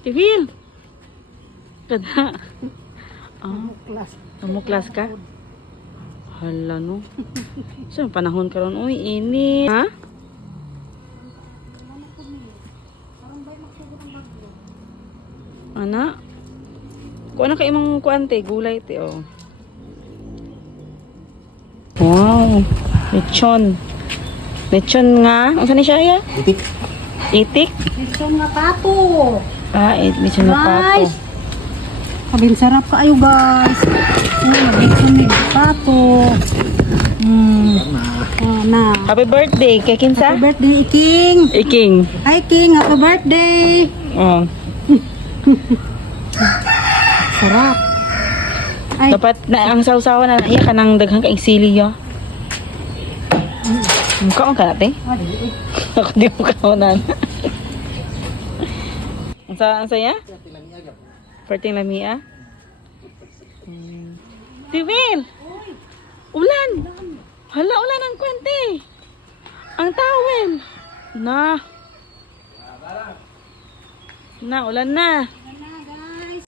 Tivil. Kada. Namuklas ka? Hala no. Saan panahon karon uy, init. Ha? Ana? Kuha na ka imong kuante, gulay te oh. Wow. Lechon. Lechon nga. Unsa ni siya ya? Itik. Itik? Lechon nga pato. Ah, lechon na pato. Guys. Kabing sarap kaayo guys. Lechon ni pato. Na. Happy birthday kay kinsa? Happy birthday, Iking. Iking. Hi, King. Happy birthday. Oh. Sarap. Ay, Dapat na ang sausawan na iya kanang daghang kaing sili yo. Mukha ka natin. Ako di mo kaunan. Ang saya? Perting lamia. Tivil! Ulan! Hala, ulan ang kwente. Ang towel. Na. Na, ulan na.